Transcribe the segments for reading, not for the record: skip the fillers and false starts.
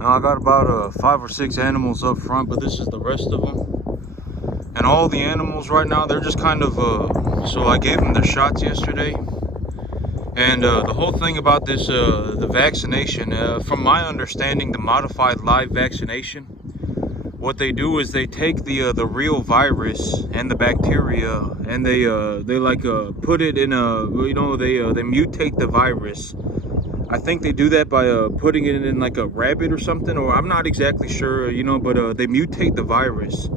Now I got about 5 or 6 animals up front, but this is the rest of them. And all the animals right now, they're just kind of, so I gave them their shots yesterday. And the whole thing about this, the vaccination, from my understanding, the modified live vaccination, what they do is they take the real virus and the bacteria, and they like put it in a, they mutate the virus. I think they do that by putting it in like a rabbit or something, or I'm not exactly sure, but they mutate the virus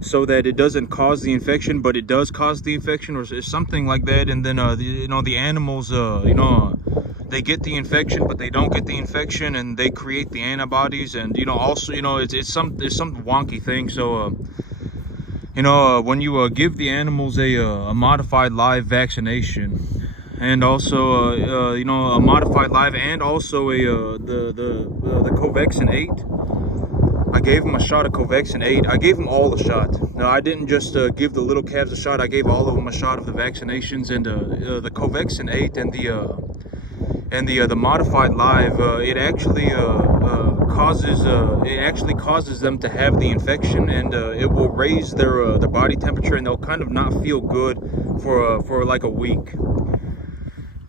so that it doesn't cause the infection, but it does cause the infection, or something like that. And then the animals, they get the infection, but they don't get the infection, and they create the antibodies. And also, it's some wonky thing. So when you give the animals a modified live vaccination, and also a modified live, and also the Covaxin 8. I gave them a shot of Covaxin 8. I gave them all a shot. Now, I didn't just give the little calves a shot. I gave all of them a shot of the vaccinations, and the Covaxin 8 and the modified live. It actually causes them to have the infection, and it will raise their body temperature, and they'll kind of not feel good for like a week.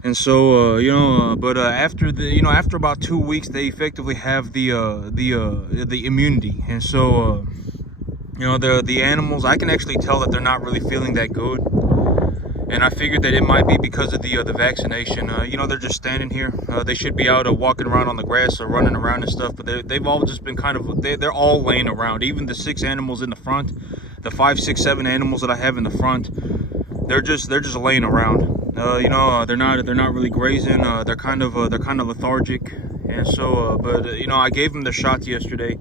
And so after about 2 weeks, they effectively have the immunity. And so the animals, I can actually tell that they're not really feeling that good. And I figured that it might be because of the vaccination. They're just standing here. They should be out walking around on the grass or running around and stuff, but they've all just been kind of, they're all laying around. Even the 6 animals in the front, the 5, 6, 7 animals that I have in the front, they're just laying around. They're not really grazing. They're kind of lethargic. And so I gave them the shots yesterday.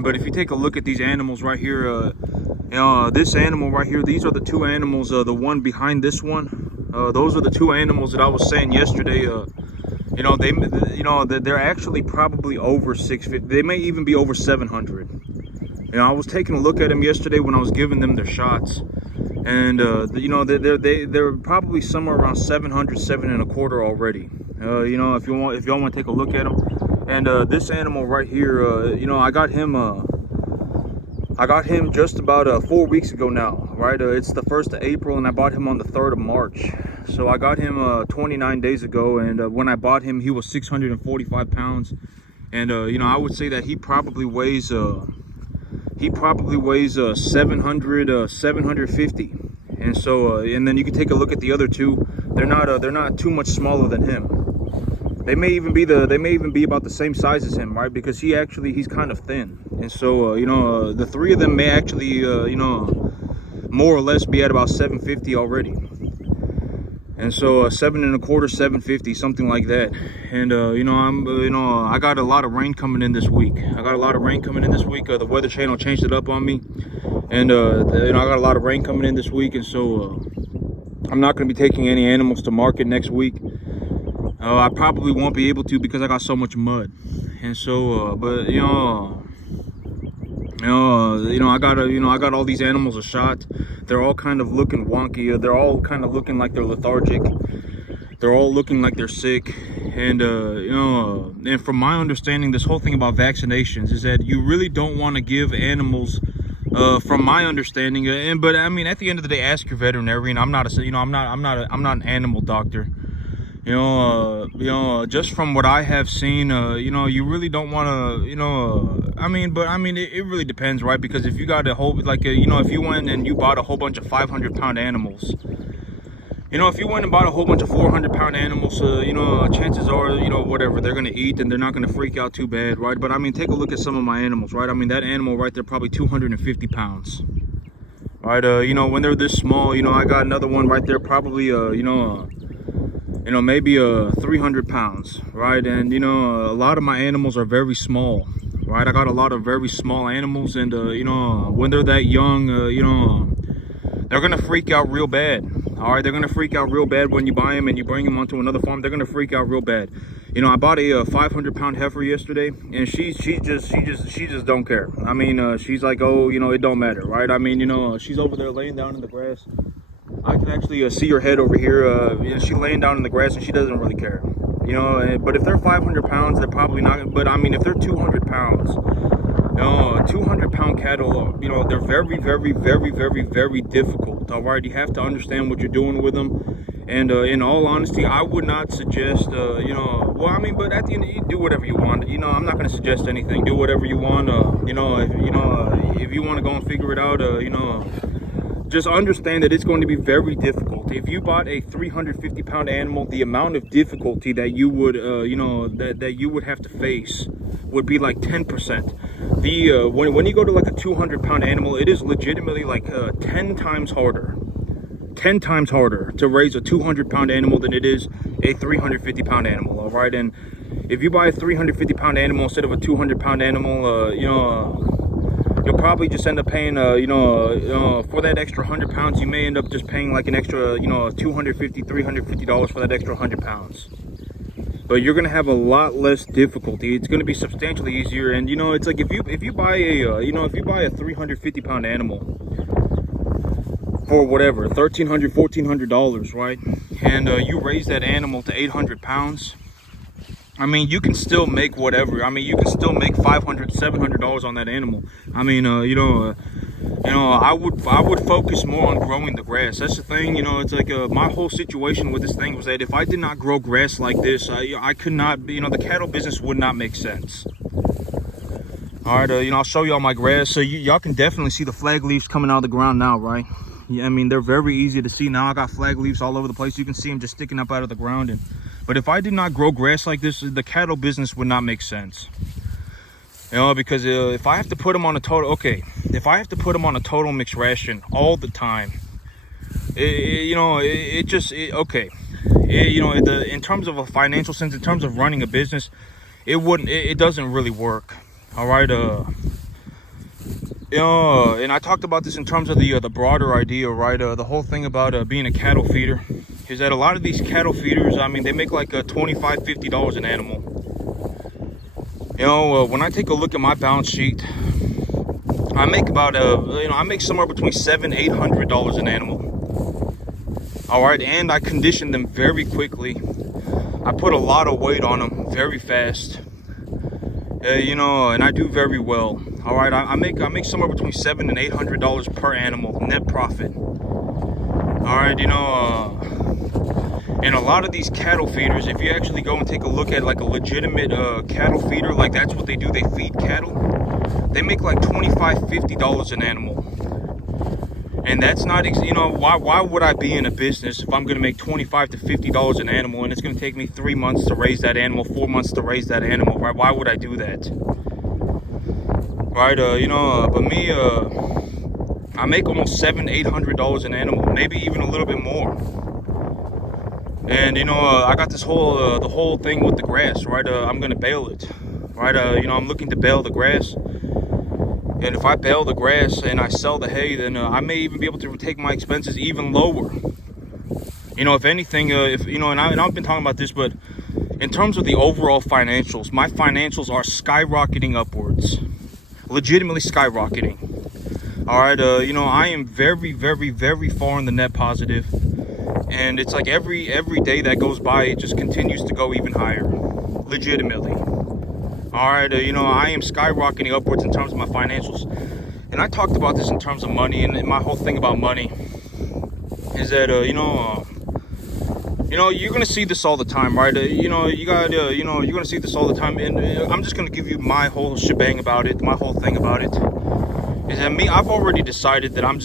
But if you take a look at these animals right here, this animal right here, these are the 2 animals, the one behind this one, those are the 2 animals that I was saying yesterday. They're actually probably over 650. They may even be over 700. I was taking a look at them yesterday when I was giving them their shots. And they're probably somewhere around 700, 725 already. If y'all want to take a look at them. And this animal right here, I got him just about 4 weeks ago now, right? It's the 1st of April, and I bought him on the 3rd of March. So I got him 29 days ago, and when I bought him, he was 645 pounds. And I would say that he probably weighs 700, 750. And so and then you can take a look at the other 2. They're not too much smaller than him. They may even be about the same size as him, right? Because he's kind of thin. And so the 3 of them may actually more or less be at about 750 already. And so 725, 750, something like that. And I got a lot of rain coming in this week. The Weather Channel changed it up on me, and I got a lot of rain coming in this week. And so I'm not going to be taking any animals to market next week. I probably won't be able to because I got so much mud. And so I got all these animals a shot. They're all kind of looking wonky. They're all kind of looking like they're lethargic. They're all looking like they're sick. And and from my understanding, this whole thing about vaccinations is that you really don't want to give animals, from my understanding. But I mean, at the end of the day, ask your veterinarian. I'm not an animal doctor. Just from what I have seen, you really don't want to, it really depends, right? Because if you got a whole, if you went and you bought a whole bunch of 500-pound animals, if you went and bought a whole bunch of 400-pound animals, chances are, whatever, they're going to eat and they're not going to freak out too bad, right? But I mean, take a look at some of my animals, right? I mean, that animal right there, probably 250 pounds, right? When they're this small, I got another one right there, probably, maybe 300 pounds, right? And a lot of my animals are very small, right? I got a lot of very small animals, and when they're that young, they're gonna freak out real bad. All right, they're gonna freak out real bad when you buy them and you bring them onto another farm. They're gonna freak out real bad. I bought a 500-pound heifer yesterday, and she just don't care. I mean, she's like, oh, it don't matter, right? I mean, she's over there laying down in the grass. I can actually see her head over here. She's laying down in the grass, and she doesn't really care. You know, but if they're 500 pounds, they're probably not. But I mean, if they're 200 pounds, 200-pound cattle, you know, they're very, very, very, very, very difficult. All right, you have to understand what you're doing with them. And in all honesty, I would not suggest, you know, well, I mean, but at the end, you do whatever you want. You know, I'm not going to suggest anything. Do whatever you want. You know, if you want to go and figure it out, you know, just understand that it's going to be very difficult. If you bought a 350-pound animal, the amount of difficulty that you would, you know, that you would have to face would be like 10%. When you go to like a 200-pound animal, it is legitimately like 10 times harder. 10 times harder to raise a 200-pound animal than it is a 350-pound animal. All right, and if you buy a 350-pound animal instead of a 200-pound animal, you know, you'll probably just end up paying, you know, for that extra 100 pounds, you may end up just paying like an extra, you know, $250, $350 for that extra 100 pounds. But you're gonna have a lot less difficulty. It's gonna be substantially easier. And you know, it's like if you buy a, you know, if you buy a 350-pound animal for whatever, $1,300, $1,400, right? And you raise that animal to 800 pounds. I mean, you can still make whatever. I mean, you can still make $500, $700 on that animal. I mean, you know, I would focus more on growing the grass. That's the thing. You know, it's like my whole situation with this thing was that if I did not grow grass like this, I could not. You know, the cattle business would not make sense. All right, you know, I'll show you all my grass. So y'all can definitely see the flag leaves coming out of the ground now, right? Yeah, I mean, they're very easy to see now. I got flag leaves all over the place. You can see them just sticking up out of the ground. But if I did not grow grass like this, the cattle business would not make sense. You know, because if I have to put them on a total, if I have to put them on a total mixed ration all the time, you know, in terms of a financial sense, in terms of running a business, it doesn't really work. All right, and I talked about this in terms of the broader idea, right? The whole thing about being a cattle feeder is that a lot of these cattle feeders, I mean, they make like $25, $50 an animal. You know, when I take a look at my balance sheet, I make about I make somewhere between $700, $800 an animal. All right, and I condition them very quickly. I put a lot of weight on them very fast. You know, and I do very well. All right, I make somewhere between $700 and $800 per animal net profit. All right, you know, and a lot of these cattle feeders, if you actually go and take a look at like a legitimate cattle feeder, like that's what they do, they feed cattle, they make like $25, $50 an animal. And that's not, you know, why would I be in a business if I'm going to make $25 to $50 an animal and it's going to take me 3 months to raise that animal, 4 months to raise that animal, right? Why would I do that? Right, you know, but me, I make almost $700, $800 an animal, maybe even a little bit more. And, you know, I got this whole, the whole thing with the grass, right? I'm going to bale it, right? You know, I'm looking to bale the grass. And if I bale the grass and I sell the hay, then I may even be able to take my expenses even lower. You know, if anything, if you know, and I've been talking about this, but in terms of the overall financials, my financials are skyrocketing upwards, legitimately skyrocketing. All right, you know, I am very, very, very far in the net positive, and it's like every day that goes by, it just continues to go even higher, legitimately. All right, you know, I am skyrocketing upwards in terms of my financials. And I talked about this in terms of money, and my whole thing about money is that, you know, you're going to see this all the time, right? You know, you're going to see this all the time. And I'm just going to give you my whole shebang about it. My whole thing about it is that I've already decided that I'm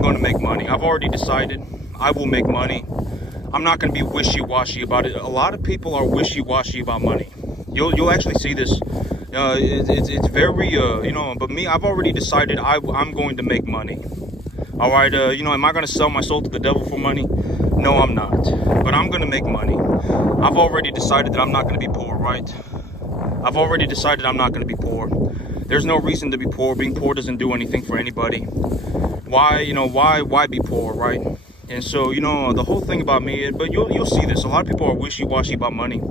going to make money. I've already decided I will make money. I'm not going to be wishy-washy about it. A lot of people are wishy-washy about money. You'll actually see this. It's very, you know, but me, I've already decided I'm going to make money. All right, you know, am I going to sell my soul to the devil for money? No, I'm not. But I'm going to make money. I've already decided that I'm not going to be poor, right? I've already decided I'm not going to be poor. There's no reason to be poor. Being poor doesn't do anything for anybody. Why, you know, why be poor, right? And so, you know, the whole thing about me, but you'll see this. A lot of people are wishy-washy about money.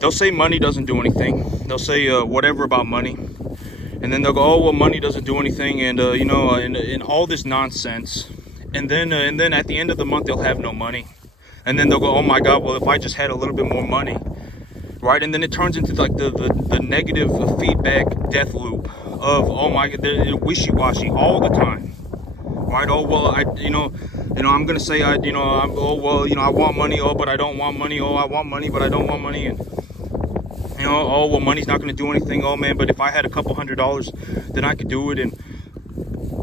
They'll say money doesn't do anything. They'll say whatever about money. And then they'll go, oh, well, money doesn't do anything. And, you know, and all this nonsense. And then at the end of the month, they'll have no money. And then they'll go, oh, my God, well, if I just had a little bit more money. right? And then it turns into like the negative feedback death loop of, oh my god, they're wishy-washy all the time, right? Oh well, I'm gonna say I want money, oh but I don't want money, oh I want money but I don't want money, and oh well, money's not gonna do anything, oh man, but if I had a couple $100 then I could do it, and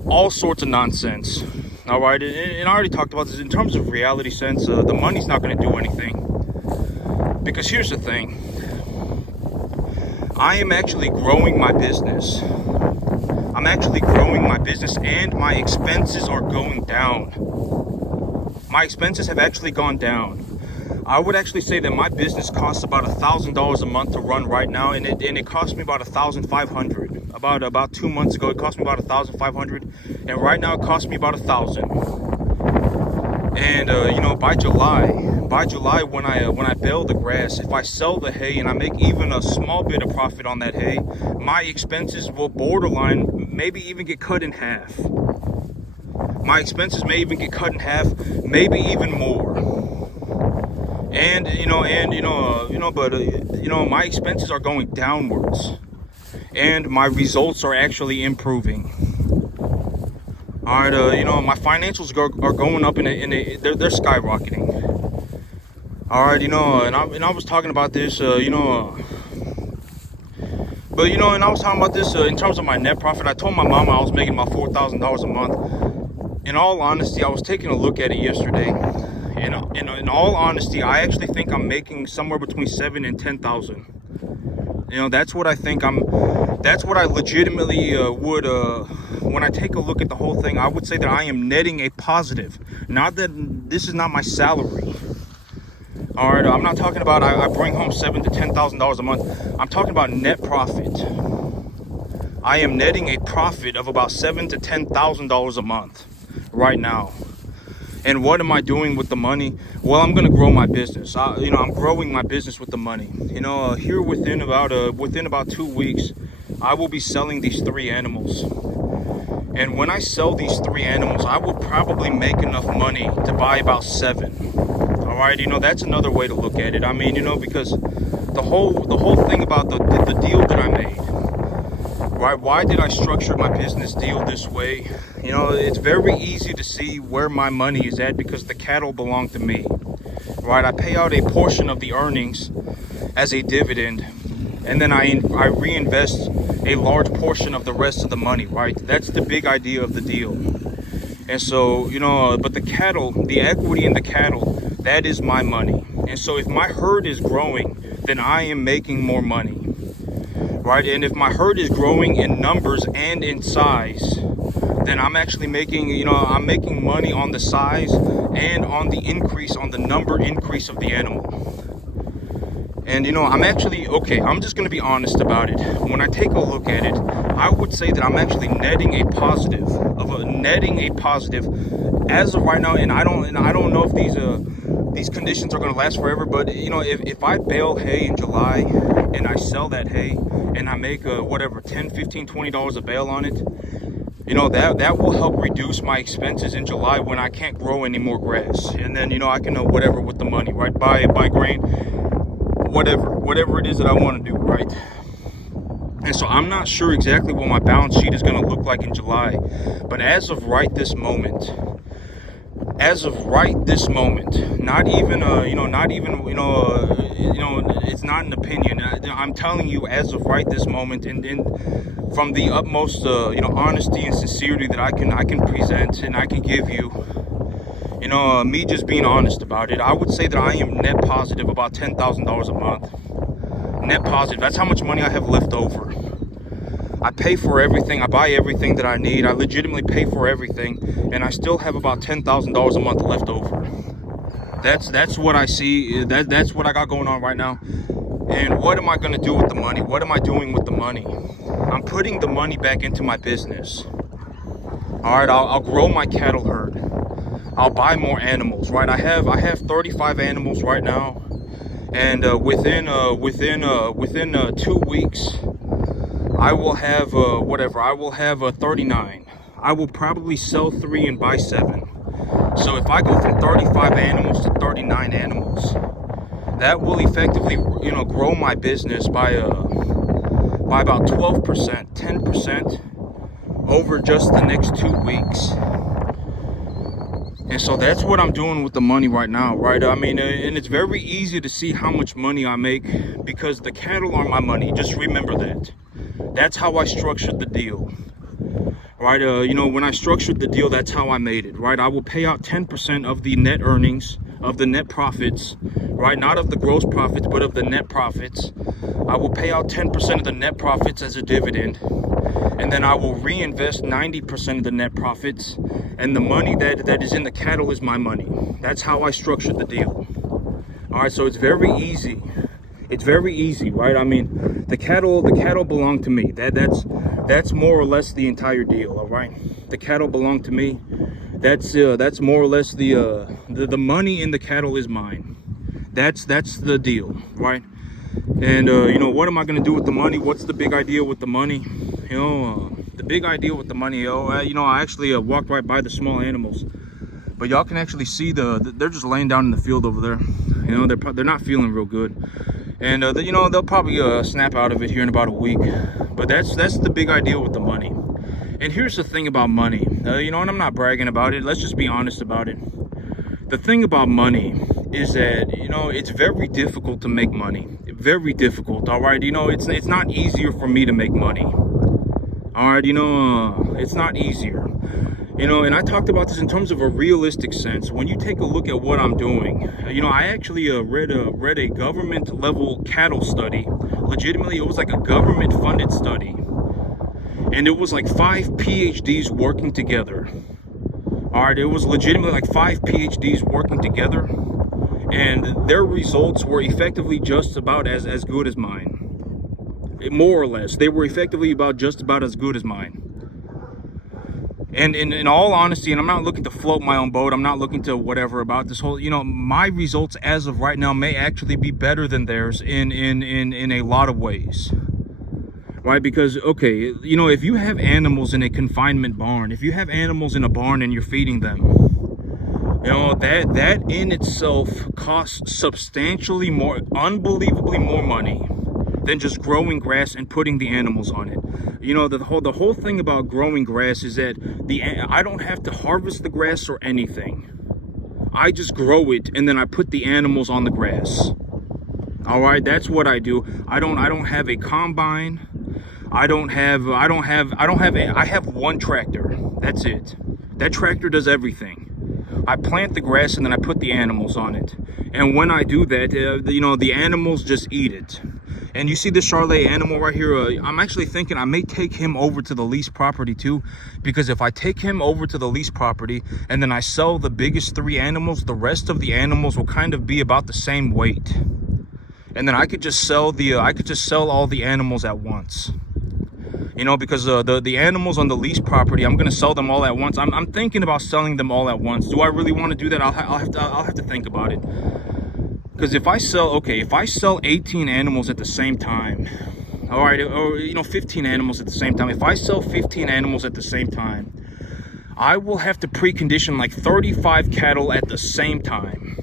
all sorts of nonsense. All right, and I already talked about this in terms of reality sense. The money's not gonna do anything, because here's the thing. I am actually growing my business. I'm actually growing my business, and my expenses are going down. My expenses have actually gone down. I would actually say that my business costs about $1,000 a month to run right now, and it cost me about $1,500. About 2 months ago, it cost me about $1,500, and right now it costs me about $1,000. And by July when I bale the grass, if I sell the hay and I make even a small bit of profit on that hay, my expenses will borderline maybe even get cut in half. My expenses may even get cut in half, maybe even more. And my expenses are going downwards, and my results are actually improving. All right, my financials are going up, they're skyrocketing. All right, and I was talking about this, and I was talking about this in terms of my net profit. I told my mama I was making about $4,000 a month. In all honesty, I was taking a look at it yesterday. In all honesty, I actually think I'm making somewhere between $7,000 and $10,000. That's what I think that's what I legitimately would, when I take a look at the whole thing, I would say that I am netting a positive. Not that this is not my salary. All right, I'm not talking about I bring home $7,000 to $10,000 a month. I'm talking about net profit. I am netting a profit of about $7,000 to $10,000 a month right now. And what am I doing with the money? Well, I'm gonna grow my business. I'm growing my business with the money. Here within about 2 weeks, I will be selling these 3 animals. And when I sell these 3 animals, I will probably make enough money to buy about 7. All right, that's another way to look at it. I mean, because the whole thing about the deal that I made, right? Why did I structure my business deal this way? It's very easy to see where my money is at, because the cattle belong to me, right? I pay out a portion of the earnings as a dividend, and then I reinvest a large portion of the rest of the money, right? That's the big idea of the deal. And so, but the cattle, the equity in the cattle, that is my money. And so if my herd is growing, then I am making more money, right? And if my herd is growing in numbers and in size, then I'm actually making, I'm making money on the size and on the increase, on the number increase of the animal. And I'm actually, I'm just going to be honest about it. When I take a look at it, I would say that I'm actually netting a positive as of right now. And I don't know if these conditions are going to last forever, but if I bale hay in July and I sell that hay and I make whatever $10, $15, $20 a bale on it, that will help reduce my expenses in July when I can't grow any more grass. And then I can whatever with the money, right? Buy grain, whatever it is that I want to do, right? And so I'm not sure exactly what my balance sheet is going to look like in July, but as of right this moment, not even it's not an opinion. I'm telling you, as of right this moment, and from the utmost honesty and sincerity that I can present and I can give you, me just being honest about it, I would say that I am net positive about $10,000 a month. Net positive. That's how much money I have left over. I pay for everything. I buy everything that I need. I legitimately pay for everything, and I still have about $10,000 a month left over. That's what I see. That's what I got going on right now. And what am I going to do with the money? What am I doing with the money? I'm putting the money back into my business. All right, I'll grow my cattle herd. I'll buy more animals, right? I have 35 animals right now, and within 2 weeks, I will have I will have 39. I will probably sell 3 and buy 7. So if I go from 35 animals to 39 animals, that will effectively, you know, grow my business by about 12%, 10% over just the next 2 weeks. And so that's what I'm doing with the money right now, right? I mean, and it's very easy to see how much money I make because the cattle are my money. Just remember that. That's how I structured the deal, right? You know, when I structured the deal, that's how I made it, right? I will pay out 10% of the net earnings, of the net profits, right? Not of the gross profits, but of the net profits. I will pay out 10% of the net profits as a dividend. And then I will reinvest 90% of the net profits, and the money that is in the cattle is my money. That's how I structured the deal. All right, so it's very easy. It's very easy, right? I mean, the cattle belong to me. That's more or less the entire deal. All right, the cattle belong to me. That's more or less the money in the cattle is mine. That's the deal, right? And you know, what am I gonna do with the money? What's the big idea with the money? You know, the big idea with the money, you know, I actually walked right by the small animals, but y'all can actually see they're just laying down in the field over there. You know, they're not feeling real good, and you know, they'll probably snap out of it here in about a week. But that's the big idea with the money. And here's the thing about money, you know, and I'm not bragging about it. Let's just be honest about it. The thing about money is that, you know, it's very difficult to make money. Very difficult. All right, you know, it's not easier for me to make money. All right, you know, it's not easier. You know, and I talked about this in terms of a realistic sense. When you take a look at what I'm doing, you know, I actually read a government level cattle study. Legitimately, it was like a government funded study, and it was like 5 PhDs working together. All right, it was legitimately like 5 PhDs working together, and their results were effectively just about as good as mine. More or less, they were effectively just about as good as mine. And in all honesty, and I'm not looking to float my own boat, I'm not looking to whatever about this whole, you know, my results as of right now may actually be better than theirs in a lot of ways, right? Because, okay, you know, if you have animals in a confinement barn, if you have animals in a barn and you're feeding them, you know, that in itself costs substantially more, unbelievably more money than just growing grass and putting the animals on it. You know, the whole thing about growing grass is that I don't have to harvest the grass or anything. I just grow it and then I put the animals on the grass. All right, that's what I do. I don't have a combine. I have one tractor. That's it. That tractor does everything. I plant the grass and then I put the animals on it. And when I do that, you know, the animals just eat it. And you see this Charolais animal right here, I'm actually thinking I may take him over to the lease property too, because if I take him over to the lease property and then I sell the biggest 3 animals, the rest of the animals will kind of be about the same weight. And then I could just sell all the animals at once. You know, because the animals on the lease property, I'm gonna sell them all at once. I'm thinking about selling them all at once. Do I really want to do that? I'll have to think about it. Because if I sell 18 animals at the same time, all right, or you know, 15 animals at the same time. If I sell 15 animals at the same time, I will have to precondition like 35 cattle at the same time.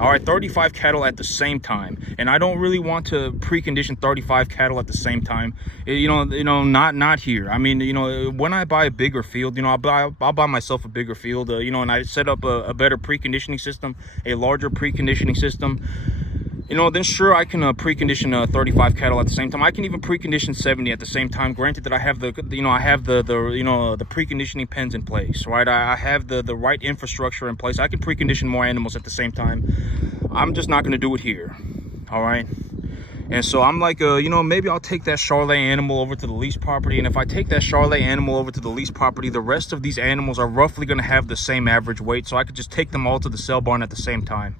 All right, 35 cattle at the same time, and I don't really want to precondition 35 cattle at the same time. You know, not here. I mean, you know, when I buy a bigger field, you know, I'll buy myself a bigger field. You know, and I set up a better preconditioning system, a larger preconditioning system. You know, then sure, I can precondition 35 cattle at the same time. I can even precondition 70 at the same time. Granted that I have the preconditioning pens in place, right? I have the right infrastructure in place. I can precondition more animals at the same time. I'm just not going to do it here, all right? And so I'm like, you know, maybe I'll take that Charolais animal over to the lease property. And if I take that Charolais animal over to the lease property, the rest of these animals are roughly going to have the same average weight. So I could just take them all to the sale barn at the same time.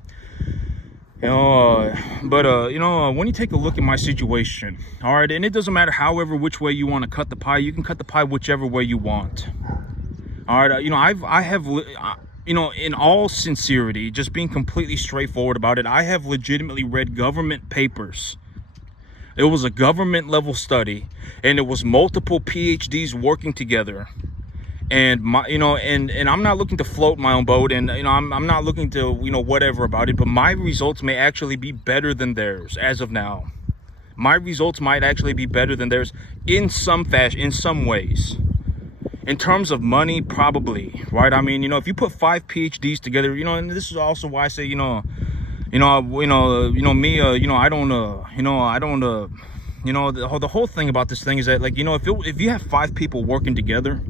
You know, you know, when you take a look at my situation, all right, and it doesn't matter which way you want to cut the pie, you can cut the pie whichever way you want. All right, you know, I have, you know, in all sincerity, just being completely straightforward about it, I have legitimately read government papers. It was a government level study, and it was multiple PhDs working together. And my, and I'm not looking to float my own boat, and I'm not looking to whatever about it, but my results may actually be better than theirs as of now. My results might actually be better than theirs in some fashion, in some ways. In terms of money, probably, right? I mean, if you put 5 PhDs together, and this is also why I say, me, I don't, the whole thing about this thing is that, like, if you have 5 people working together,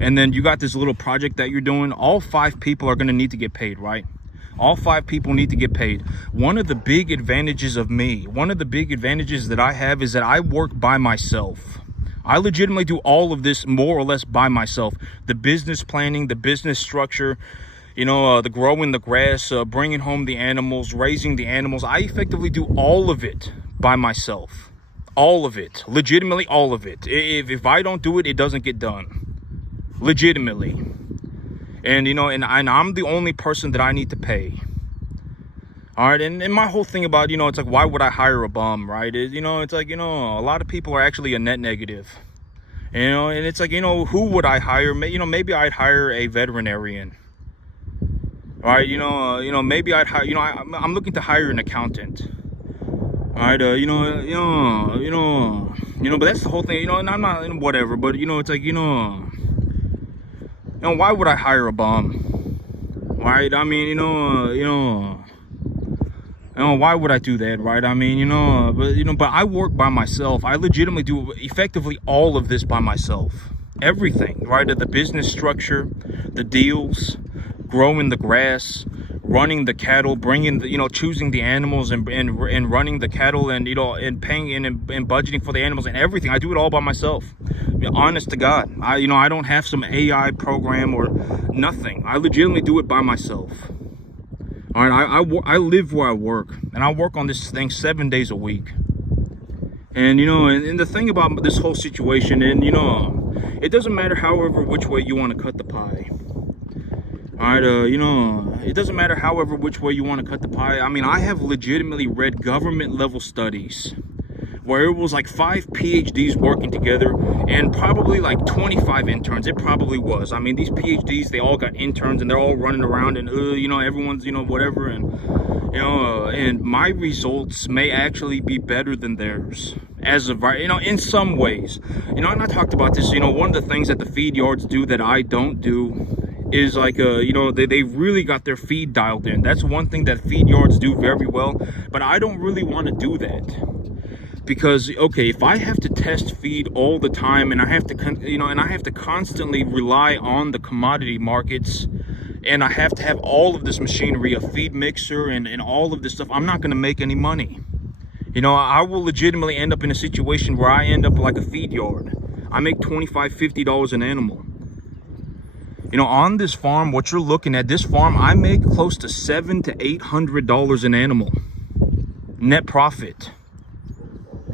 and then you got this little project that you're doing, all 5 people are going to need to get paid, right? All 5 people need to get paid. One of the big advantages of me, one of the big advantages that I have is that I work by myself. I legitimately do all of this more or less by myself. The business planning, the business structure, the growing the grass, bringing home the animals, raising the animals. I effectively do all of it by myself. All of it. Legitimately all of it. If I don't do it, it doesn't get done. Legitimately. And, and I'm the only person that I need to pay. All right, and my whole thing about, it's like, why would I hire a bum, right? It's like, a lot of people are actually a net negative. And it's like, who would I hire? Maybe I'd hire a veterinarian. All right, maybe I'd hire, I'm looking to hire an accountant. All right, but that's the whole thing, and I'm not, whatever, but, it's like, why would I hire a bum? Right? I mean, why would I do that, right? I mean, but I work by myself. I legitimately do effectively all of this by myself. Everything, right? The business structure, the deals, growing the grass, running the cattle, bringing the, choosing the animals and running the cattle, and, and paying and budgeting for the animals and everything. I do it all by myself. Honest to God, I don't have some AI program or nothing. I legitimately do it by myself. All right, I live where I work, and I work on this thing 7 days a week. And, and the thing about this whole situation, and, it doesn't matter however which way you want to cut the pie. All right, it doesn't matter however which way you want to cut the pie. I mean, I have legitimately read government level studies where it was like 5 PhDs working together and probably like 25 interns. It probably was. I mean, these PhDs, they all got interns and they're all running around and, everyone's, whatever. And, and my results may actually be better than theirs as of right, in some ways. And I talked about this, one of the things that the feed yards do that I don't do is like, they really got their feed dialed in. That's one thing that feed yards do very well, but I don't really want to do that. Because, okay, if I have to test feed all the time and I have to, and I have to constantly rely on the commodity markets, and I have to have all of this machinery, a feed mixer and all of this stuff, I'm not going to make any money. I will legitimately end up in a situation where I end up like a feed yard. I make $25, $50 an animal. On this farm, what you're looking at, this farm, I make close to $700 to $800 an animal. Net profit.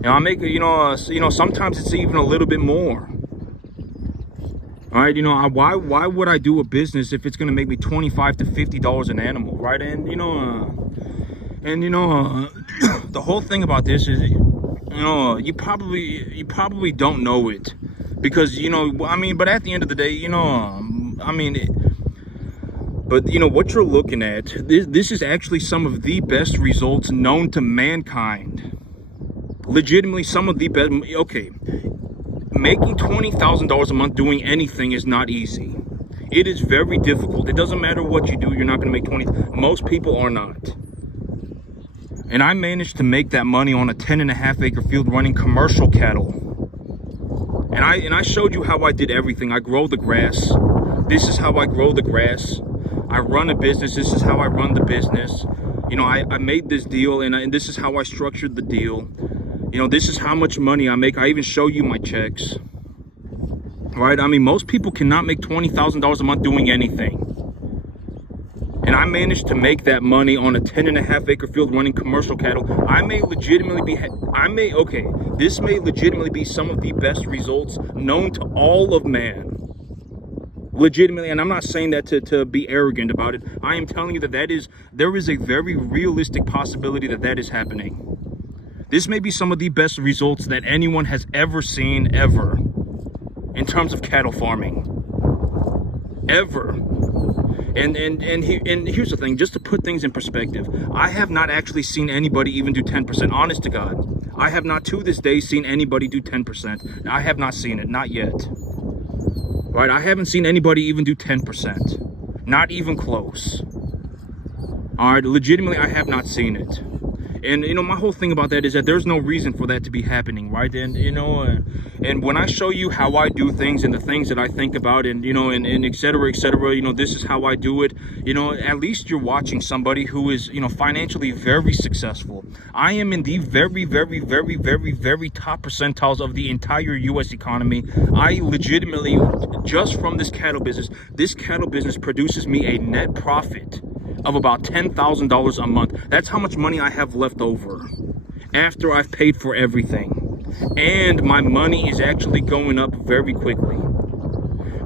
I make, sometimes it's even a little bit more. All right, why would I do a business if it's going to make me $25 to $50 an animal, right? And, the whole thing about this is, you probably don't know it because, but at the end of the day, but what you're looking at, this is actually some of the best results known to mankind. Legitimately some of the best. Okay, making $20,000 a month doing anything is not easy. It is very difficult. It doesn't matter what you do, you're not going to make 20. Most people are not. And I managed to make that money on a 10.5 acre field running commercial cattle. And I showed you how I did everything. I grow the grass. This is how I grow the grass. I run a business. This is how I run the business. I made this deal, and this is how I structured the deal. This is how much money I make. I even show you my checks. Right? I mean, most people cannot make $20,000 a month doing anything. And I managed to make that money on a 10.5 acre field running commercial cattle. This may legitimately be some of the best results known to all of man. Legitimately, and I'm not saying that to be arrogant about it. I am telling you that there is a very realistic possibility that is happening. This may be some of the best results that anyone has ever seen, ever, in terms of cattle farming. ever. And here's the thing, just to put things in perspective, I have not actually seen anybody even do 10%, honest to God. I have not to this day seen anybody do 10%. I have not seen it, not yet. Right, I haven't seen anybody even do 10%. Not even close. All right, legitimately, I have not seen it. And, you know, my whole thing about that is that there's no reason for that to be happening, right? And, you know, and when I show you how I do things and the things that I think about and, you know, and et cetera, you know, this is how I do it, you know, at least you're watching somebody who is, you know, financially very successful. I am in the very, very, very, very, very top percentiles of the entire U.S. economy. I legitimately, just from this cattle business produces me a net profit of about $10,000 a month. That's how much money I have left over after I've paid for everything. And my money is actually going up very quickly.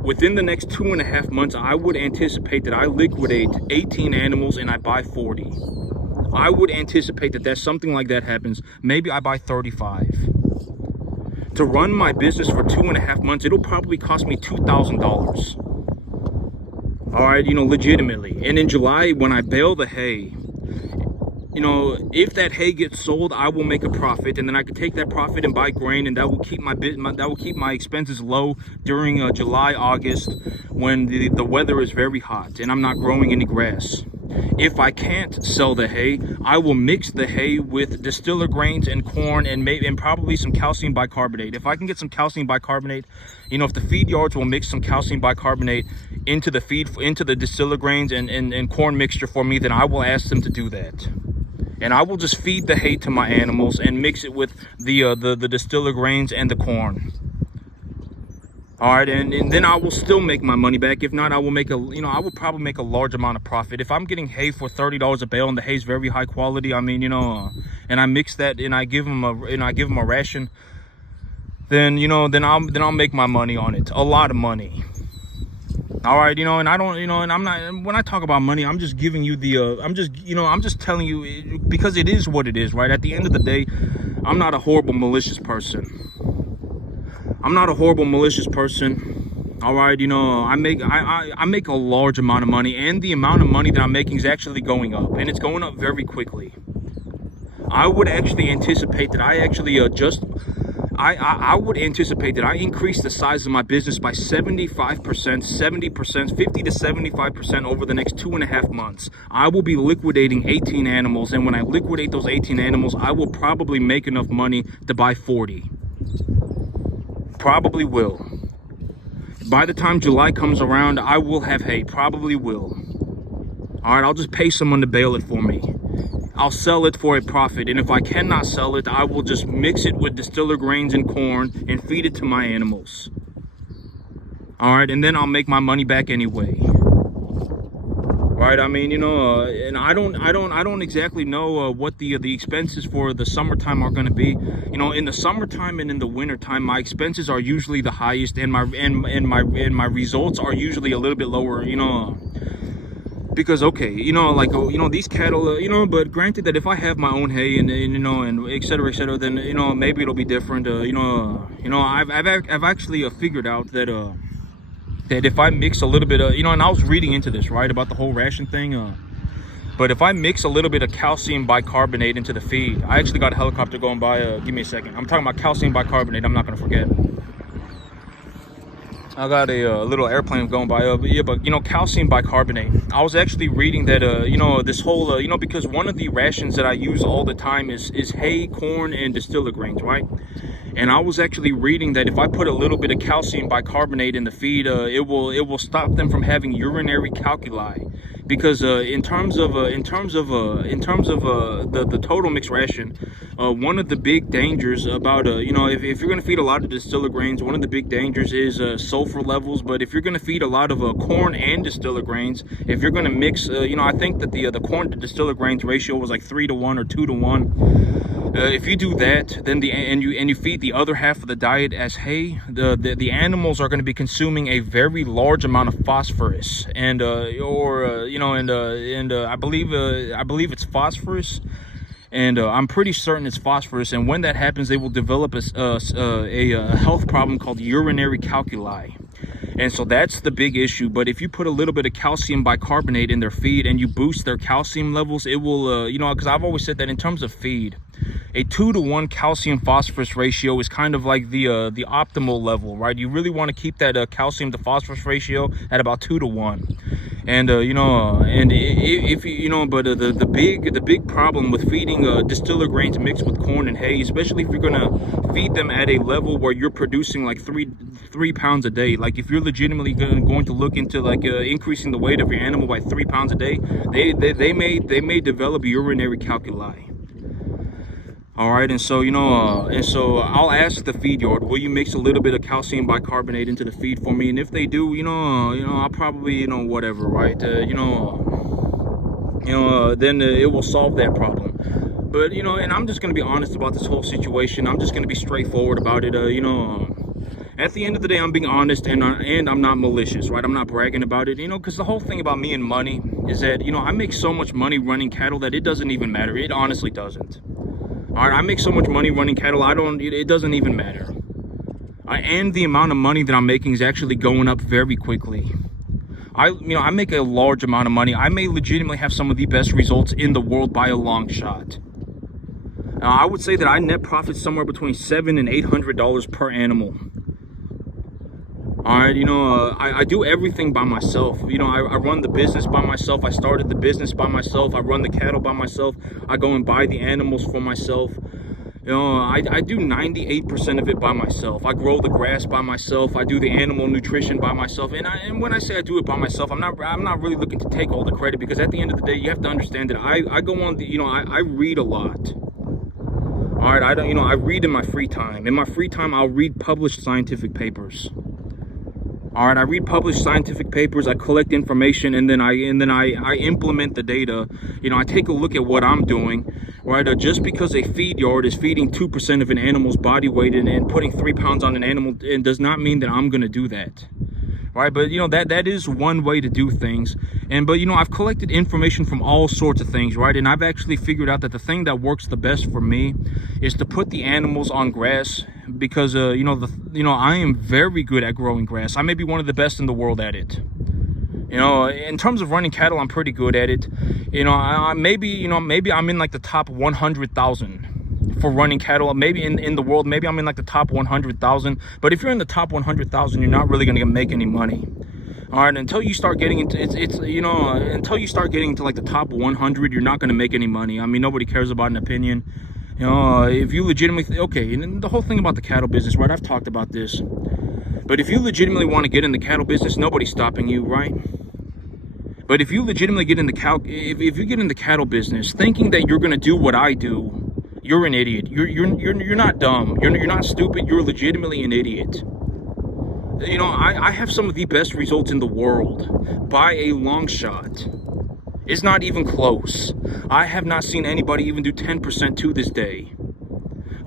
Within the next 2.5 months, I would anticipate that I liquidate 18 animals and I buy 40. I would anticipate that something like that happens. Maybe I buy 35. To run my business for 2.5 months, it'll probably cost me $2,000. All right, you know, legitimately. And in July, when I bale the hay, you know, if that hay gets sold, I will make a profit, and then I can take that profit and buy grain, and that will keep my expenses low during July, August, when the weather is very hot and I'm not growing any grass. If I can't sell the hay, I will mix the hay with distiller grains and corn and probably some calcium bicarbonate. If I can get some calcium bicarbonate, you know, if the feed yards will mix some calcium bicarbonate into the distiller grains and corn mixture for me, then I will ask them to do that. And I will just feed the hay to my animals and mix it with the distiller grains and the corn. All right, and then I will still make my money back. If not, I will I will probably make a large amount of profit. If I'm getting hay for $30 a bale and the hay's very high quality, I mean, you know, and I mix that and I give them a ration, then, you know, then I'll make my money on it, a lot of money. All right, you know, and I don't, you know, and I'm not, when I talk about money, I'm just giving you I'm just telling you, because it is what it is, right? At the end of the day, I'm not a horrible, malicious person. I'm not a horrible, malicious person. All right, you know, I make a large amount of money, and the amount of money that I'm making is actually going up, and it's going up very quickly. I would actually anticipate that I would anticipate that I increase the size of my business by 75%, 70%, 50 to 75% over the next 2.5 months. I will be liquidating 18 animals, and when I liquidate those 18 animals, I will probably make enough money to buy 40. Probably will. By the time July comes around, I will have hay. Probably will. All right, I'll just pay someone to bale it for me. I'll sell it for a profit, and if I cannot sell it, I will just mix it with distiller grains and corn and feed it to my animals. All right, and then I'll make my money back anyway. Right, I mean, you know, and I don't exactly know what the expenses for the summertime are going to be. You know, in the summertime and in the wintertime, my expenses are usually the highest, and my results are usually a little bit lower. You know, because okay, you know, like, you know, these cattle, you know, but granted that if I have my own hay and you know, and et cetera, then, you know, maybe it'll be different. You know, I've actually figured out that that if I mix a little bit of, you know, and I was reading into this, right, about the whole ration thing, but if I mix a little bit of calcium bicarbonate into the feed, I actually got a helicopter going by, give me a second. I'm talking about calcium bicarbonate, I'm not gonna forget. I got a little airplane going by, yeah, but, you know, calcium bicarbonate. I was actually reading that, you know, this whole, you know, because one of the rations that I use all the time is hay, corn, and distiller grains, right? And I was actually reading that if I put a little bit of calcium bicarbonate in the feed, it will stop them from having urinary calculi, because in terms of the total mixed ration, one of the big dangers about you know, if you're going to feed a lot of distiller grains, one of the big dangers is sulfur levels. But if you're going to feed a lot of corn and distiller grains, if you're going to mix, you know, I think that the corn to distiller grains ratio was like 3-to-1 or 2-to-1. If you do that, then you feed the other half of the diet as hay, the animals are going to be consuming a very large amount of phosphorus, and you know, and I believe it's phosphorus, and I'm pretty certain it's phosphorus. And when that happens, they will develop a health problem called urinary calculi. And so that's the big issue. But if you put a little bit of calcium bicarbonate in their feed and you boost their calcium levels, it will, because I've always said that in terms of feed, a 2-to-1 calcium phosphorus ratio is kind of like the optimal level, right? You really want to keep that calcium to phosphorus ratio at about 2-to-1. And if but the big problem with feeding distiller grains mixed with corn and hay, especially if you're gonna feed them at a level where you're producing like three pounds a day, like if you're legitimately going to look into like increasing the weight of your animal by 3 pounds a day, they may develop urinary calculi. All right, and so I'll ask the feed yard, will you mix a little bit of calcium bicarbonate into the feed for me? And if they do, I'll probably, whatever, right? Then it will solve that problem. But and I'm just gonna be honest about this whole situation. I'm just gonna be straightforward about it. At the end of the day, I'm being honest, and I'm not malicious, right? I'm not bragging about it, because the whole thing about me and money is that I make so much money running cattle that it doesn't even matter. It honestly doesn't. All right, I make so much money running cattle, it doesn't even matter. And the amount of money that I'm making is actually going up very quickly. I make a large amount of money. I may legitimately have some of the best results in the world by a long shot. I would say that I net profit somewhere between $700 and $800 per animal. All right, I do everything by myself. I run the business by myself. I started the business by myself. I run the cattle by myself. I go and buy the animals for myself. I do 98% of it by myself. I grow the grass by myself. I do the animal nutrition by myself. And when I say I do it by myself, I'm not really looking to take all the credit, because at the end of the day, you have to understand that I go on the, I read a lot. All right, I read in my free time. In my free time, I'll read published scientific papers. All right, I read published scientific papers, I collect information, and then I implement the data. I take a look at what I'm doing, right? Just because a feed yard is feeding 2% of an animal's body weight and putting 3 pounds on an animal, it does not mean that I'm going to do that. Right, but that is one way to do things. But I've collected information from all sorts of things, right? And I've actually figured out that the thing that works the best for me is to put the animals on grass, because I am very good at growing grass. I may be one of the best in the world at it. In terms of running cattle, I'm pretty good at it. Maybe I'm in like the top 100,000 for running cattle. Maybe in the world, maybe I'm in like the top 100,000. But if you're in the top 100,000, you're not really going to make any money. All right, until you start getting into until you start getting to like the top 100, you're not going to make any money. I mean, nobody cares about an opinion. If you legitimately, okay, and the whole thing about the cattle business, right? I've talked about this. But if you legitimately want to get in the cattle business, nobody's stopping you, right? But if you legitimately get in the if you get in the cattle business thinking that you're going to do what I do, you're an idiot. You're not dumb. You're not stupid. You're legitimately an idiot. I have some of the best results in the world by a long shot. It's not even close. I have not seen anybody even do 10% to this day.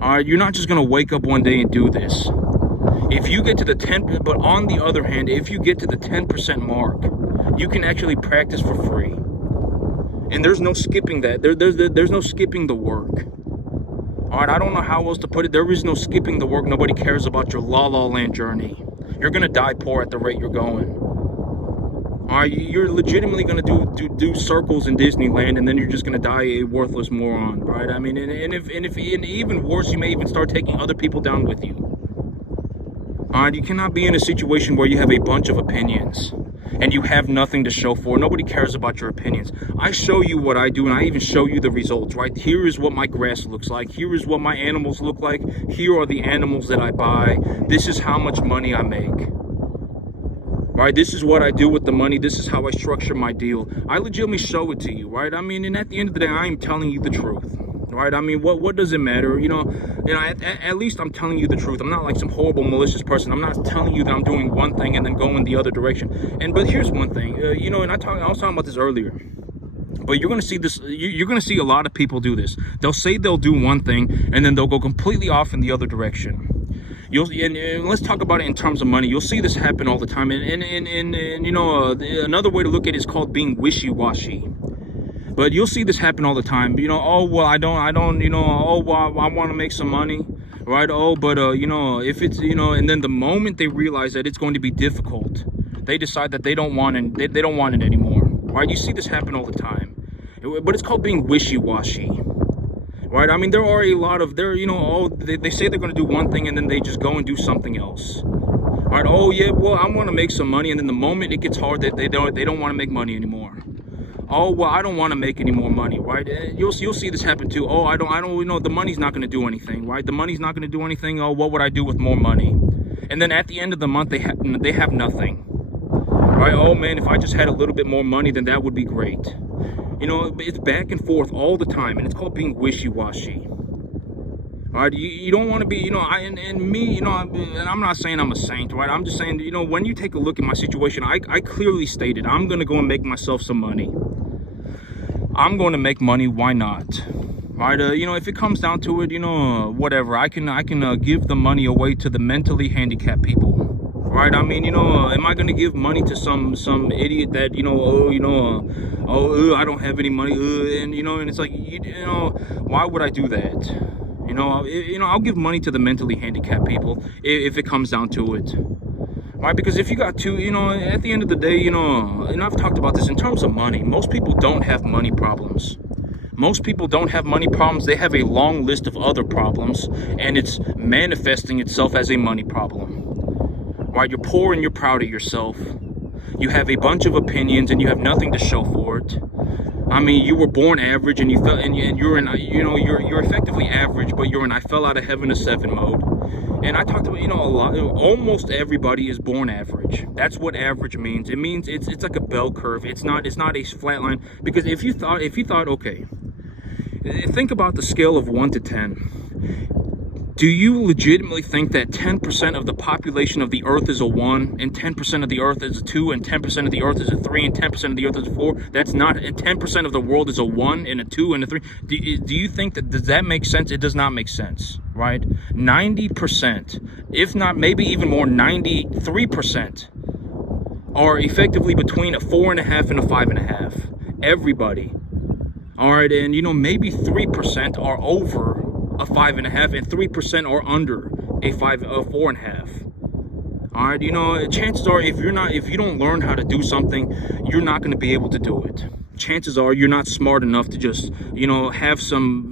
All right, you're not just going to wake up one day and do this. If you get to the 10, but on the other hand, if you get to the 10% mark, you can actually practice for free. And there's no skipping that. There's no skipping the work. All right, I don't know how else to put it. There is no skipping the work. Nobody cares about your La La Land journey. You're going to die poor at the rate you're going. All right, you're legitimately going to do circles in Disneyland, and then you're just going to die a worthless moron, right? I mean, and even worse, you may even start taking other people down with you. All right, you cannot be in a situation where you have a bunch of opinions and you have nothing to show for. Nobody cares about your opinions. I show you what I do, and I even show you the results, right? Here is what my grass looks like. Here is what my animals look like. Here are the animals that I buy. This is how much money I make. Right? This is what I do with the money. This is how I structure my deal. I legitimately show it to you, right? I mean, and at the end of the day, I am telling you the truth. Right? I mean, what does it matter? At least I'm telling you the truth. I'm not like some horrible malicious person. I'm not telling you that I'm doing one thing and then going the other direction. But here's one thing, and I was talking about this earlier. But you're gonna see this. You're gonna see a lot of people do this. They'll say they'll do one thing and then they'll go completely off in the other direction. And let's talk about it in terms of money. You'll see this happen all the time. Another way to look at it is called being wishy-washy. But you'll see this happen all the time. Oh, well, I don't, oh, well, I want to make some money. right? Oh, but you know, if it's, you know, and then the moment they realize that it's going to be difficult, they decide that they don't want it. They don't want it anymore, right? You see this happen all the time, but it's called being wishy-washy, right? I mean, there are a lot of you know, oh, they say they're going to do one thing and then they just go and do something else, right? Oh yeah, well, I want to make some money, and then the moment it gets hard, they don't want to make money anymore. Oh, well, I don't want to make any more money, right? You'll see this happen too. Oh, I don't, you know, the money's not going to do anything, right? The money's not going to do anything. Oh, what would I do with more money? And then at the end of the month, they have nothing, right? Oh man, if I just had a little bit more money, then that would be great. You know, it's back and forth all the time, and it's called being wishy-washy. All right, you don't want to be, you know, and me, you know, and I'm not saying I'm a saint, right? I'm just saying, you know, when you take a look at my situation, I clearly stated I'm going to go and make myself some money. I'm going to make money. Why not? Right? You know, if it comes down to it, you know, whatever. I can give the money away to the mentally handicapped people. Right? I mean, you know, am I going to give money to some idiot that, you know, oh, you know, I don't have any money, and you know, and it's like, you know, why would I do that? You know, I'll give money to the mentally handicapped people if it comes down to it. Right? Because if you got to, you know, at the end of the day, you know, and I've talked about this in terms of money, most people don't have money problems. Most people don't have money problems. They have a long list of other problems, and it's manifesting itself as a money problem. Right? You're poor and you're proud of yourself. You have a bunch of opinions and you have nothing to show for it. I mean, you were born average, and you felt, and you're in, you know, you're effectively average, but you're in I fell out of heaven to 7 mode. And I talked about, you know, a lot. Almost everybody is born average. That's what average means. It means it's like a bell curve. It's not a flat line. Because if you thought, okay, think about the scale of 1 to 10. Do you legitimately think that 10% of the population of the earth is a 1, and 10% of the earth is a 2, and 10% of the earth is a 3, and 10% of the earth is a 4? That's not, and 10% of the world is a 1 and a 2 and a 3. Do you think that, does that make sense? It does not make sense, right? 90%, if not maybe even more, 93% are effectively between a 4.5 and a 5.5. Everybody. All right, and you know, maybe 3% are over a 5.5, and 3% are under a 4.5. All right, you know, chances are if you don't learn how to do something, you're not going to be able to do it. Chances are you're not smart enough to just, you know, have some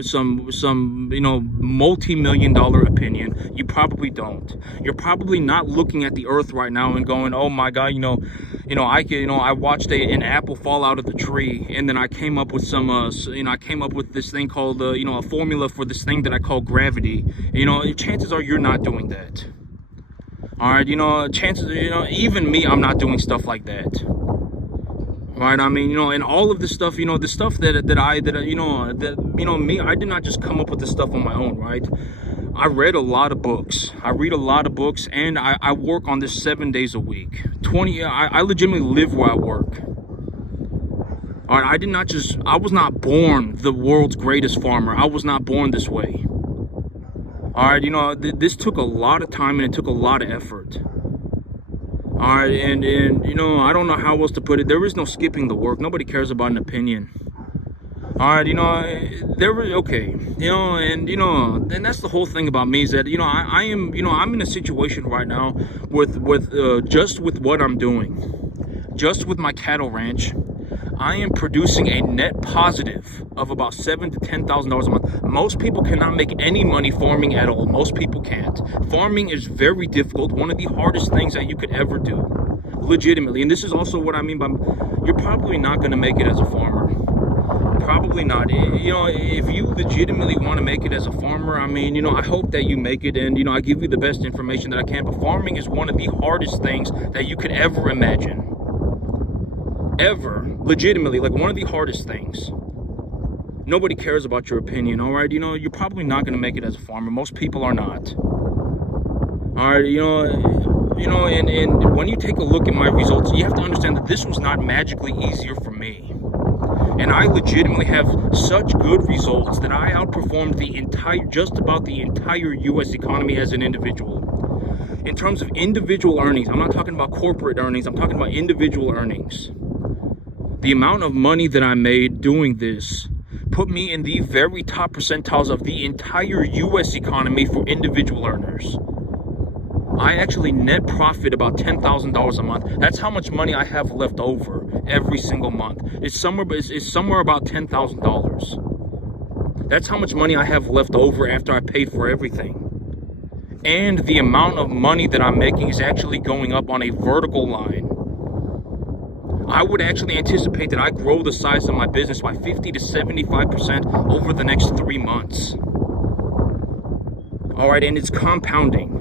you know, multi-million-dollar opinion. You probably don't. You're probably not looking at the earth right now and going, oh my God, I watched an apple fall out of the tree, and then I came up with I came up with this thing called a formula for this thing that I call gravity. You know, chances are you're not doing that. All right, you know, chances, you know, even me, I'm not doing stuff like that. Right? I mean, you know, and all of this stuff, you know, the stuff me, I did not just come up with this stuff on my own, right? I read a lot of books. I read a lot of books, and I work on this 7 days a week. I legitimately live where I work. All right, I was not born the world's greatest farmer. I was not born this way. All right, you know, this took a lot of time, and it took a lot of effort. All right, and you know, I don't know how else to put it. There is no skipping the work. Nobody cares about an opinion. All right, you know, okay, you know, and that's the whole thing about me, is that, you know, I'm in a situation right now with just with what I'm doing, just with my cattle ranch. I am producing a net positive of about $7,000 to $10,000 a month. Most people cannot make any money farming at all. Most people can't. Farming is very difficult. One of the hardest things that you could ever do, legitimately. And this is also what I mean by, you're probably not going to make it as a farmer. Probably not. You know, if you legitimately want to make it as a farmer, I mean, you know, I hope that you make it, and, you know, I give you the best information that I can. But farming is one of the hardest things that you could ever imagine. Ever. Legitimately, like, one of the hardest things. Nobody cares about your opinion, all right? You know, you're probably not going to make it as a farmer. Most people are not. All right, you know, and when you take a look at my results, you have to understand that this was not magically easier for me. And I legitimately have such good results that I outperformed just about the entire U.S. economy as an individual. In terms of individual earnings, I'm not talking about corporate earnings, I'm talking about individual earnings. The amount of money that I made doing this put me in the very top percentiles of the entire US economy for individual earners. I actually net profit about $10,000 a month. That's how much money I have left over every single month. It's somewhere about $10,000. That's how much money I have left over after I paid for everything. And the amount of money that I'm making is actually going up on a vertical line. I would actually anticipate that I grow the size of my business by 50 to 75% over the next 3 months. All right, and it's compounding.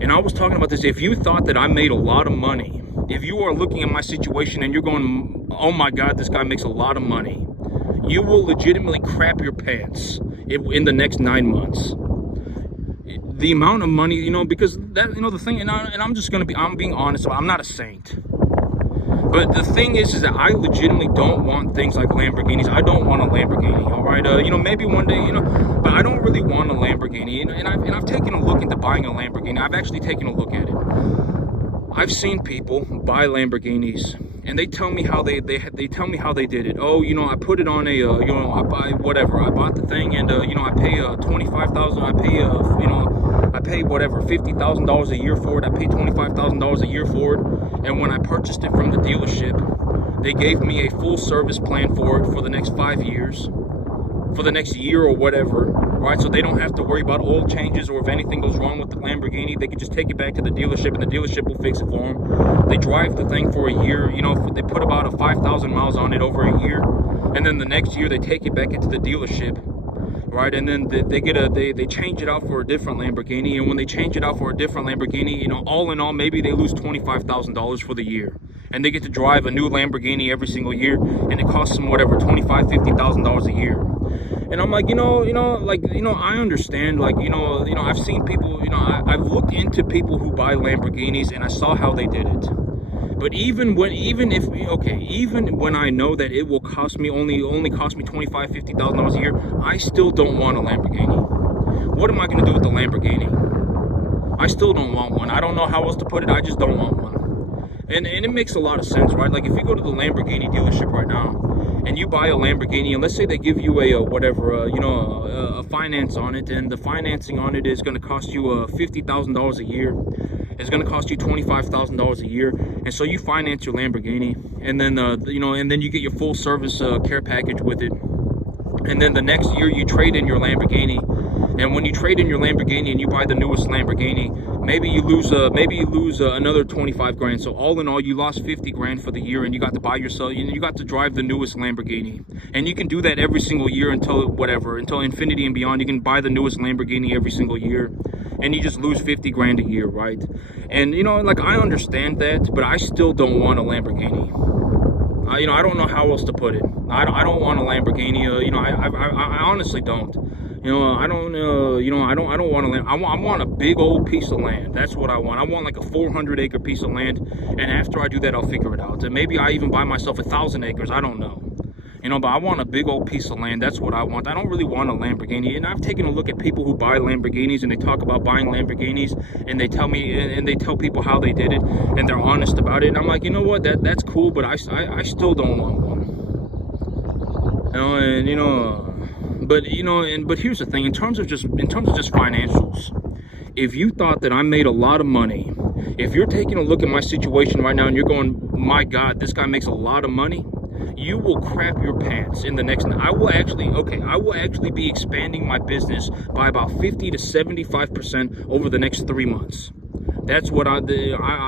And I was talking about this. If you thought that I made a lot of money, if you are looking at my situation and you're going, oh my God, this guy makes a lot of money, you will legitimately crap your pants in the next 9 months. The amount of money, because that, the thing, and I'm just going to I'm being honest, I'm not a saint. But the thing is that I legitimately don't want things like Lamborghinis. I don't want a Lamborghini, all right? Maybe one day, but I don't really want a Lamborghini. And I've taken a look into buying a Lamborghini. I've actually taken a look at it. I've seen people buy Lamborghinis, and they tell me how they tell me how they did it. Oh, I put it on a, I buy whatever. I bought the thing, and I pay $25,000. I pay whatever $50,000 a year for it. I pay $25,000 a year for it. And when I purchased it from the dealership, they gave me a full service plan for it for the next 5 years, for the next year or whatever, right? So they don't have to worry about oil changes, or if anything goes wrong with the Lamborghini, they can just take it back to the dealership and the dealership will fix it for them. They drive the thing for a year, they put about 5,000 miles on it over a year, and then the next year they take it back into the dealership, right? And then they change it out for a different Lamborghini, and when they change it out for a different Lamborghini, all in all, maybe they lose $25,000 for the year, and they get to drive a new Lamborghini every single year, and it costs them whatever $25,000-$50,000 a year. And I'm like, I understand, I've seen people, I've looked into people who buy Lamborghinis, and I saw how they did it. But even when I know that it will cost me only cost me $25,000-$50,000 a year, I still don't want a Lamborghini. What am I going to do with the Lamborghini? I still don't want one. I don't know how else to put it. I just don't want one. And it makes a lot of sense, right? Like, if you go to the Lamborghini dealership right now and you buy a Lamborghini, and let's say they give you a finance on it, and the financing on it is going to cost you $50,000 a year. It's going to cost you $25,000 a year, and so you finance your Lamborghini, and then and then you get your full service care package with it, and then the next year you trade in your Lamborghini, and when you trade in your Lamborghini and you buy the newest Lamborghini, maybe you lose another 25 grand. So all in all, you lost 50 grand for the year, and you got to buy yourself, you got to drive the newest Lamborghini, and you can do that every single year until infinity and beyond. You can buy the newest Lamborghini every single year, and you just lose 50 grand a year, right? And I understand that, but I still don't want a Lamborghini. I don't know how else to put it. I don't want a Lamborghini. I honestly don't. I don't want a land. I want a big old piece of land. That's what I want. I want like a 400-acre piece of land, and after I do that, I'll figure it out. And maybe I even buy myself 1,000 acres. I don't know. But I want a big old piece of land. That's what I want. I don't really want a Lamborghini. And I've taken a look at people who buy Lamborghinis, and they talk about buying Lamborghinis, and they tell people how they did it, and they're honest about it. And I'm like, you know what? That's cool, but I still don't want one. But here's the thing. In terms of just financials, if you thought that I made a lot of money, if you're taking a look at my situation right now and you're going, my God, this guy makes a lot of money, you will crap your pants in the next. I will actually be expanding my business by about 50 to 75% over the next 3 months. That's what I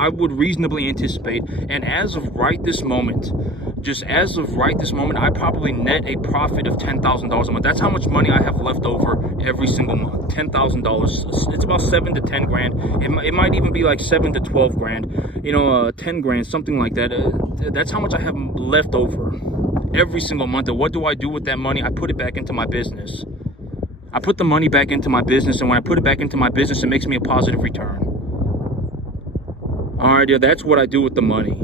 would reasonably anticipate. And as of right this moment, I probably net a profit of $10,000 a month. That's how much money I have left over every single month. $10,000. It's about 7 to 10 grand. It might even be like 7 to 12 grand. 10 grand, something like that. That's how much I have left over every single month. And what do I do with that money? I put it back into my business. I put the money back into my business, and when I put it back into my business, it makes me a positive return. All right, yeah, that's what I do with the money.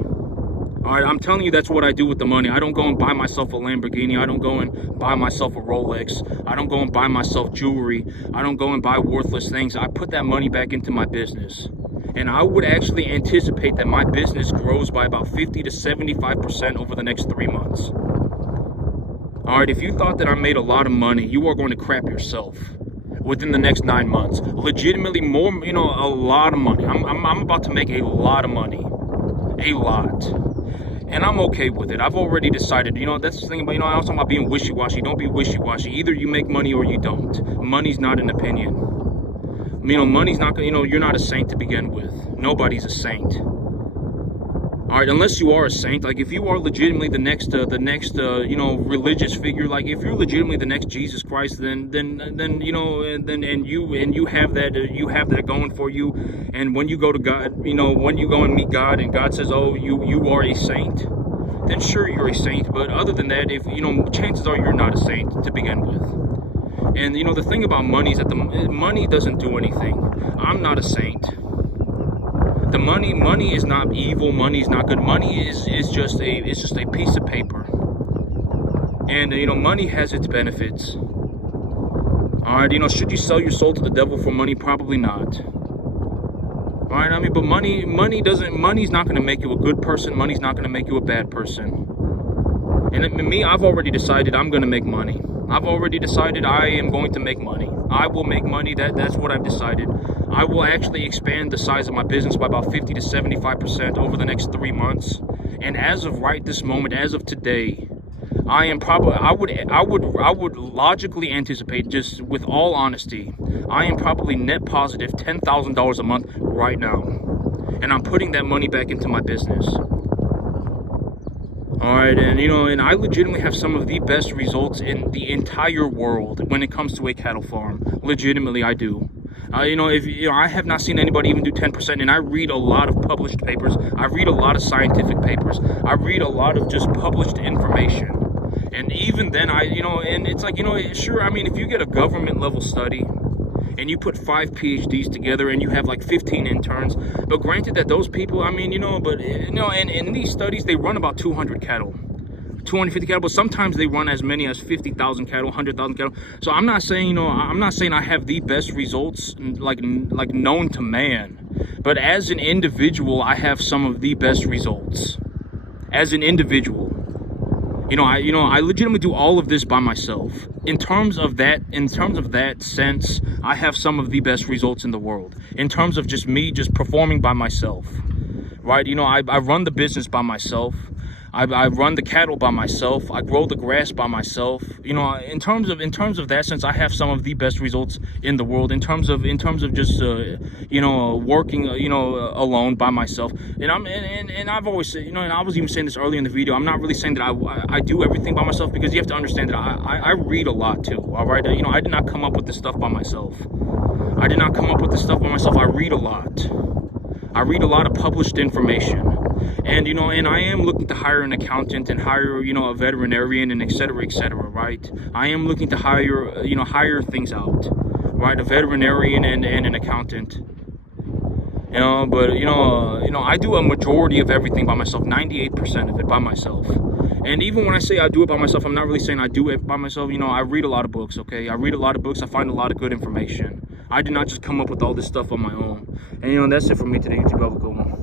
All right, I'm telling you, that's what I do with the money. I don't go and buy myself a Lamborghini. I don't go and buy myself a Rolex. I don't go and buy myself jewelry. I don't go and buy worthless things. I put that money back into my business. And I would actually anticipate that my business grows by about 50 to 75% over the next 3 months. All right, if you thought that I made a lot of money, you are going to crap yourself within the next 9 months. Legitimately more, a lot of money. I'm about to make a lot of money. A lot. And I'm okay with it. I've already decided, that's the thing about, I was talking about being wishy-washy. Don't be wishy-washy. Either you make money or you don't. Money's not an opinion. Money's not, you're not a saint to begin with. Nobody's a saint. All right, unless you are a saint, like if you are legitimately the next, religious figure, like if you're legitimately the next Jesus Christ, then you have that going for you. And when you go to God, when you go and meet God, and God says, "Oh, you are a saint," then sure, you're a saint. But other than that, if chances are you're not a saint to begin with. And the thing about money is that the money doesn't do anything. I'm not a saint. The money is not evil. Money is not good. Money is just a piece of paper. And money has its benefits. All right, should you sell your soul to the devil for money? Probably not. All right, but money's not going to make you a good person. Money's not going to make you a bad person. And me, I've already decided I'm going to make money. I've already decided I am going to make money. I will make money. That's what I've decided. I will actually expand the size of my business by about 50 to 75% over the next 3 months. And as of right this moment, as of today, I would logically anticipate, just with all honesty, I am probably net positive $10,000 a month right now. And I'm putting that money back into my business. All right, and I legitimately have some of the best results in the entire world when it comes to a cattle farm. Legitimately, I do. I have not seen anybody even do 10%, and I read a lot of published papers. I read a lot of scientific papers. I read a lot of just published information. And even then, and it's like, sure, if you get a government level study and you put 5 PhDs together and you have like 15 interns, but granted that those people, and in these studies, they run about 200 cattle. 250 cattle, but sometimes they run as many as 50,000 cattle, 100,000 cattle. So I'm not saying, I have the best results like known to man, but as an individual, I have some of the best results. As an individual, I legitimately do all of this by myself. In terms of that sense, I have some of the best results in the world. In terms of just me, just performing by myself, right? I run the business by myself. I run the cattle by myself. I grow the grass by myself. In terms of that sense, I have some of the best results in the world. In terms of just working alone by myself. And I've always said, and I was even saying this earlier in the video, I'm not really saying that I do everything by myself, because you have to understand that I read a lot too. All right, I did not come up with this stuff by myself. I read a lot. I read a lot of published information. And I am looking to hire an accountant and hire a veterinarian and et cetera, right? I am looking to hire things out, right? A veterinarian and an accountant. But I do a majority of everything by myself, 98% of it by myself. And even when I say I do it by myself, I'm not really saying I do it by myself. I read a lot of books, okay? I read a lot of books. I find a lot of good information. I did not just come up with all this stuff on my own. And that's it for me today, YouTube. Have a good one.